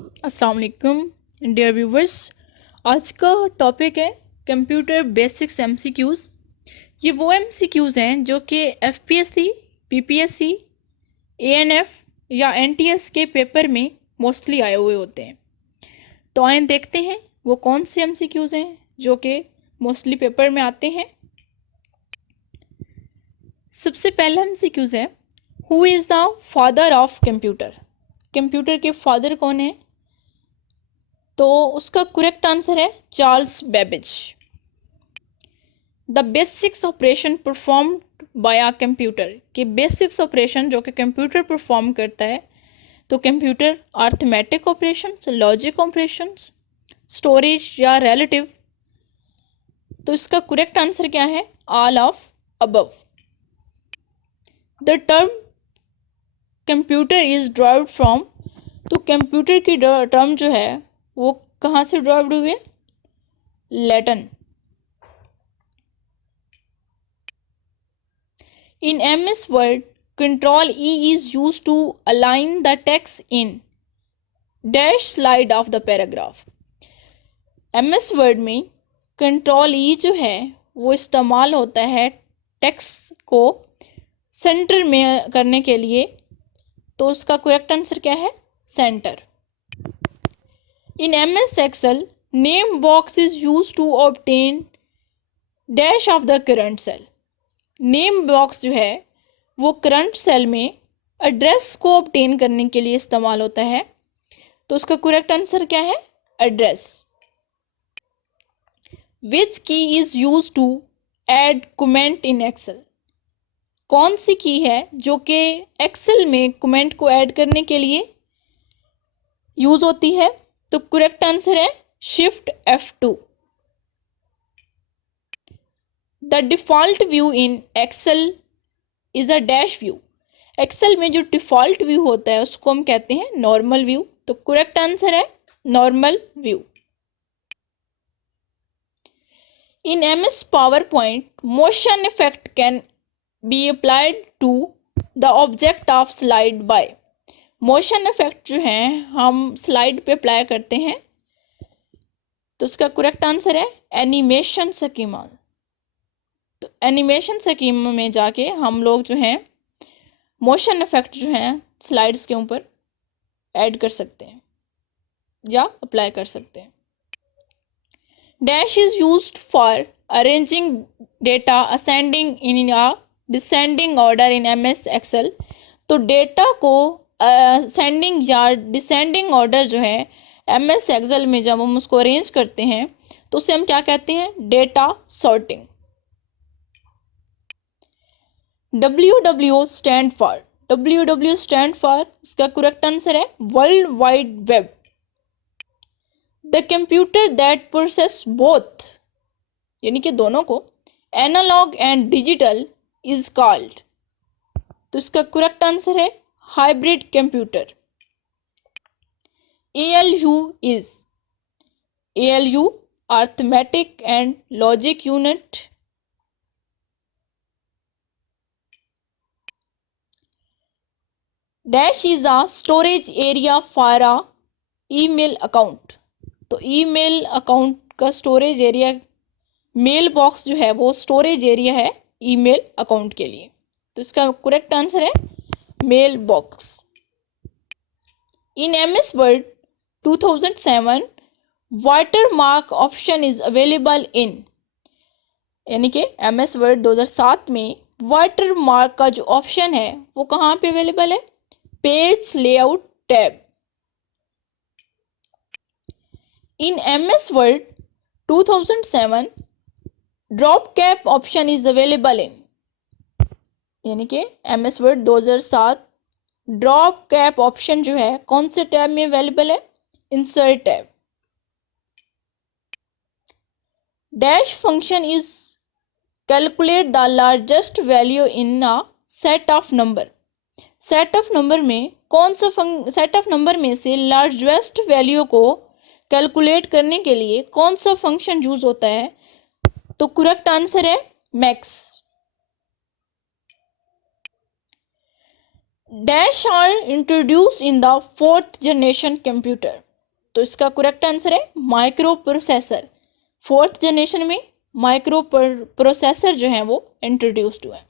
अस्सलाम वालेकुम dear viewers. आज का टॉपिक है कंप्यूटर बेसिक्स एमसीक्यूज़। ये वो एमसीक्यूज़ हैं जो कि एफपीएससी, पीपीएससी, एएनएफ या एनटीएस के पेपर में मोस्टली आए हुए होते हैं। तो आइए देखते हैं वो कौन से एमसीक्यूज़ हैं जो कि मोस्टली पेपर में आते हैं। सबसे पहला एमसीक्यूज़ है, who is the father of computer. Computer के फादर कौन है? तो उसका करेक्ट आंसर है Charles Babbage. The basics operation performed by a computer, के बेसिक्स ऑपरेशन जो कि कंप्यूटर परफॉर्म करता है, तो computer arithmetic operations, logic operations, storage या रिलेटिव। तो इसका करेक्ट आंसर क्या है? All of above. The term computer is derived from, तो कंप्यूटर की टर्म जो है वो कहाँ से ड्राइव्ड हुई है? Latin. In MS Word, Control E is used to align the text in dash slide of the paragraph. MS Word में Control E जो है वो इस्तेमाल होता है टेक्स्ट को सेंटर में करने के लिए। तो उसका करेक्ट आंसर क्या है? Centre. In MS Excel, name box is used to obtain dash of the current cell. Name box जो है वो करंट सेल में एड्रेस को ऑब्टेन करने के लिए इस्तेमाल होता है। तो उसका करेक्ट आंसर क्या है? Address. Which key is use to add comment in Excel. कौन सी की है जो कि एक्सेल में कमेंट को ऐड करने के लिए यूज होती है? तो करेक्ट आंसर है shift F2। The default view in Excel is a dash view. Excel में जो डिफॉल्ट व्यू होता है उसको हम कहते हैं नॉर्मल व्यू। तो करेक्ट आंसर है normal view. In MS power point, motion effect can be applied to the object of slide by. Motion effect जो है हम स्लाइड पे अप्लाई करते हैं। तो उसका करेक्ट आंसर है एनिमेशन स्कीमा। तो एनिमेशन स्कीमा में जाके हम लोग जो हैं मोशन इफेक्ट जो हैं स्लाइड्स के ऊपर ऐड कर सकते हैं या अप्लाई कर सकते हैं। Dash is used for arranging data ascending in a descending order in MS Excel. तो डेटा को असेंडिंग या डिसेंडिंग ऑर्डर जो है एमएस एक्सेल में जब हम उसको अरेंज करते हैं तो उसे हम क्या कहते हैं? Data sorting. WW stand for, WW stand for, इसका करेक्ट आंसर है world wide web. The computer that process both, यानी कि दोनों को, analogue and digital is called. तो इसका करेक्ट आंसर है hybrid computer. ALU is, ALU arithmetic and logic unit. Dash is a storage area for a email account. तो email account का storage area, mail box जो है वो storage area है email account के लिए। तो इसका करेक्ट आंसर है mail box. In MS word 2007, watermark option is available in, यानी कि MS वर्ड 2007 में वाटरमार्क का जो ऑप्शन है वो कहाँ पे अवेलेबल है? Page layout tab. In MS word 2007, drop cap option is available in, यानी कि MS word 2007 drop cap option जो है कौन से टैब में अवेलेबल है? Insert tab. Dash function is calculate the largest value in a set of number. Set of number में कौन सा सेट ऑफ नंबर में से लार्जेस्ट वैल्यू को कैलकुलेट करने के लिए कौन सा फंक्शन यूज होता है? तो करेक्ट आंसर है max. Dash are introduced in the 4th generation computer. तो इसका करेक्ट आंसर है माइक्रो प्रोसेसर। 4th जनरेशन में माइक्रो प्रोसेसर जो है वो इंट्रोड्यूस्ड हुआ है।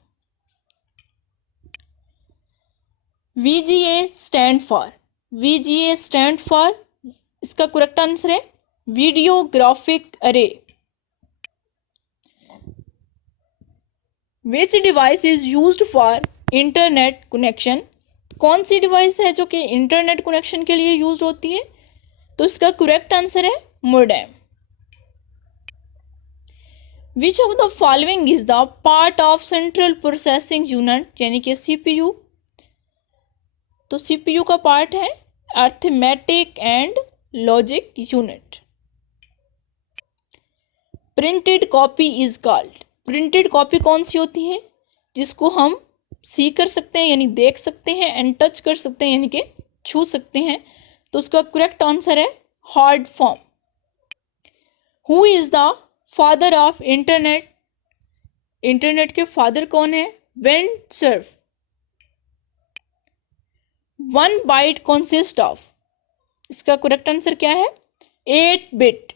VGA stand for, VGA stand for, इसका करेक्ट आंसर है video graphic array. Which device is used for internet connection, कौन सी डिवाइस है जो कि इंटरनेट कनेक्शन के लिए यूज होती है? तो इसका करेक्ट आंसर है modem. Which of the following is the part of central processing unit, यानी कि CPU। तो CPU का पार्ट है arithmetic and logic unit. Printed copy is called, printed copy कौन सी होती है जिसको हम सी कर सकते हैं यानी देख सकते हैं, एंड टच कर सकते हैं यानी कि छू सकते हैं? तो उसका करेक्ट आंसर है hard form. Who is the father of internet, internet के फादर कौन है? Vint Cerf. 1 byte consist of, इसका करेक्ट आंसर क्या है? 8 बिट,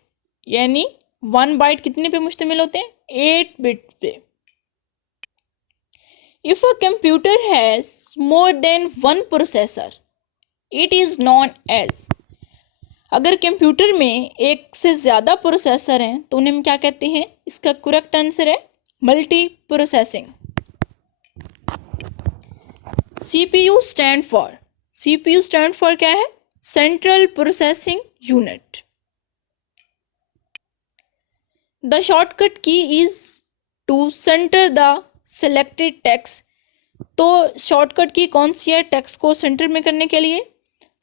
यानी 1 बाइट कितने पे मुश्तमिल होते हैं? 8 बिट पे। If a computer has more than 1 processor it is non edge, अगर कंप्यूटर में एक से ज्यादा प्रोसेसर हैं तो उन्हें हम क्या कहते हैं? इसका करेक्ट आंसर है multi processing. CPU stand for, CPU stand for क्या है? Central processing unit. The shortcut key is to center the selected text, तो शॉर्टकट की कौन सी है टेक्स्ट को सेंटर में करने के लिए?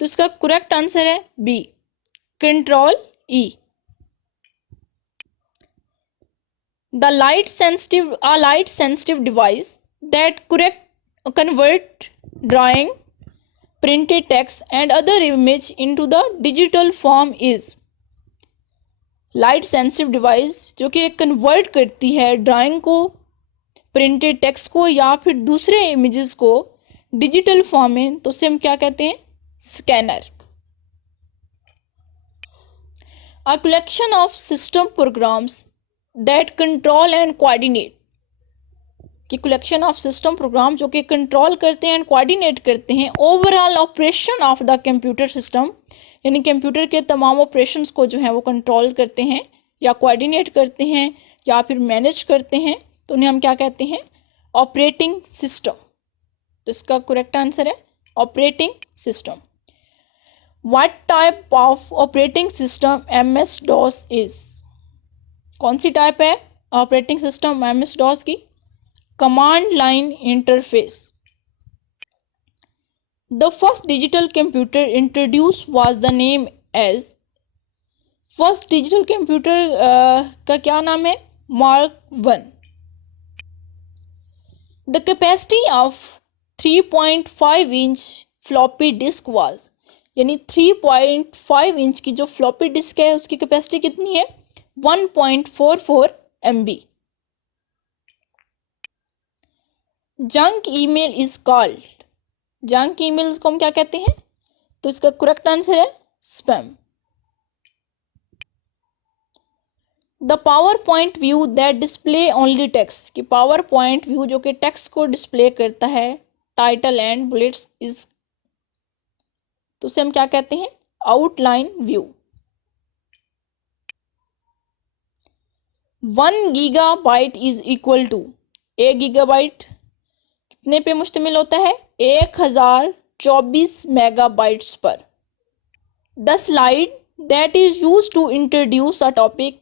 तो इसका करेक्ट आंसर है B, control E। The light sensitive device that convert drawing, printed text and other image into the digital form is, light sensitive device जो कि कन्वर्ट करती है ड्राइंग को, प्रिंटेड टेक्स्ट को या फिर दूसरे इमेजेस को डिजिटल फॉर्म में, तो उसे हम क्या कहते हैं? Scanner. A collection of system programmes that control and coordinate, कि कलेक्शन ऑफ सिस्टम प्रोग्राम जो कि कंट्रोल करते हैं एंड कोऑर्डिनेट करते हैं overall operation of the computer system, यानी कंप्यूटर के तमाम ऑपरेशंस को जो है वो कंट्रोल करते हैं या कोऑर्डिनेट करते हैं या फिर मैनेज करते हैं, तो उन्हें हम क्या कहते हैं? Operating system. तो इसका करेक्ट आंसर है operating system. What type of operating system MS-DOS is, कौन सी टाइप है ऑपरेटिंग सिस्टम MS-DOS की? Command line interface. The first digital computer introduce was the name as, first digital computer का क्या नाम है? Mark I। The capacity of 3.5 inch floppy disk was, यानी 3.5 inch की जो फ्लॉपी डिस्क है उसकी कैपेसिटी कितनी है? 1.44 MB। Junk email is called, junk emails को हम क्या कहते हैं? तो इसका करेक्ट आंसर है spam. The power point view that display only text, कि पावर पॉइंट व्यू जो कि टेक्स्ट को डिस्प्ले करता है, टाइटल एंड बुलेट्स इज, तो उसे हम क्या कहते हैं? Outline view. 1 gigabyte is equal to, 1 gigabyte कितने पे मुश्तमिल होता है? 1024 मेगाबाइट्स पर। The slide that is use to introduce a topic,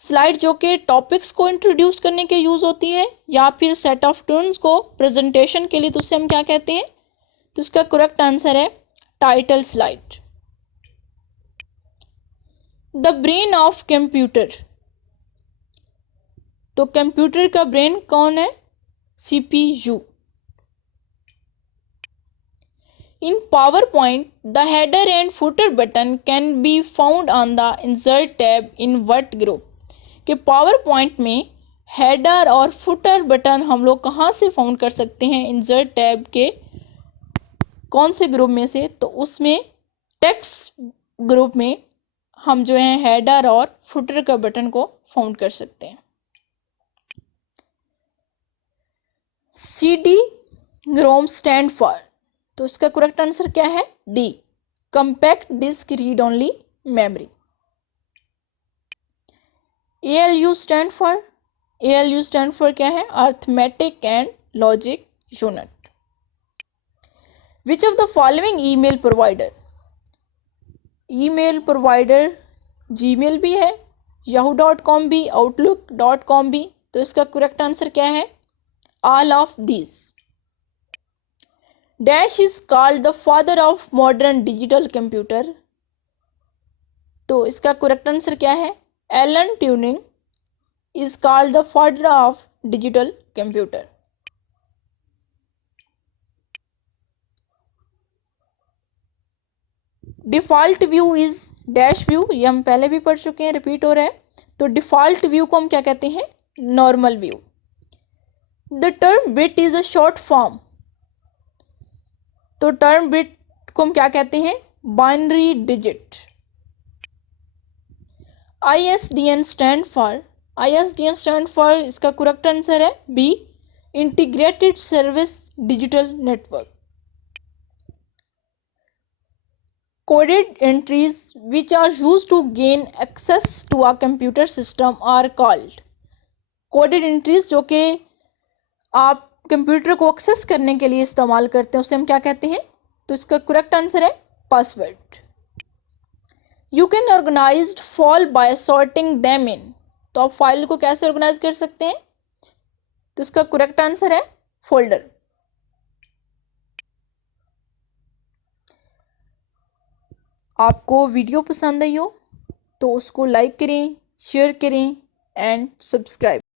slide जो कि टॉपिक्स को इंट्रोड्यूस करने के यूज होती है या फिर सेट ऑफ टर्म्स को प्रेजेंटेशन के लिए, तो उसे हम क्या कहते हैं? तो इसका करेक्ट आंसर है title slide. The brain of computer, तो कंप्यूटर का ब्रेन कौन है? CPU। In PowerPoint, the header and footer button can be found on the Insert tab in what group? कि PowerPoint में हेडर और फुटर बटन हम लोग कहाँ से फाउंड कर सकते हैं? इंसर्ट टैब के कौन से ग्रुप में से? तो उसमें टेक्स्ट ग्रुप में हम जो है हेडर और फुटर का बटन को फाउंड कर सकते हैं। CD रोम स्टैंड फॉर, तो इसका करेक्ट आंसर क्या है? D, compact disc read only memory. ALU stand for, ALU stand for क्या है? Arithmetic and logic unit. Which of the following email provider, email provider Gmail भी है, yahoo.com भी, outlook.com भी, तो इसका करेक्ट आंसर क्या है? All of this. Dash is called the father of modern digital computer, तो इसका करेक्ट आंसर क्या है? Alan Turing is called the father of digital computer. Default view is dash view, ये हम पहले भी पढ़ चुके हैं, रिपीट हो रहा है। तो डिफॉल्ट व्यू को हम क्या कहते हैं? Normal view. The term bit is a short form, तो टर्म बिट को हम क्या कहते हैं? Binary digit. ISDN stand for, ISDN stand for, इसका करेक्ट आंसर है B, integrated service digital network. Coded entries which are used to gain access to a computer system are called, coded entries जो कि आप computer को access करने के लिए इस्तेमाल करते हैं उसे हम क्या कहते हैं? तो इसका करेक्ट आंसर है password. You can organized fall by sorting them in, तो आप फाइल को कैसे ऑर्गेनाइज कर सकते हैं? तो इसका करेक्ट आंसर है फोल्डर। आपको वीडियो पसंद आई हो तो उसको लाइक करें, शेयर करें एंड सब्सक्राइब।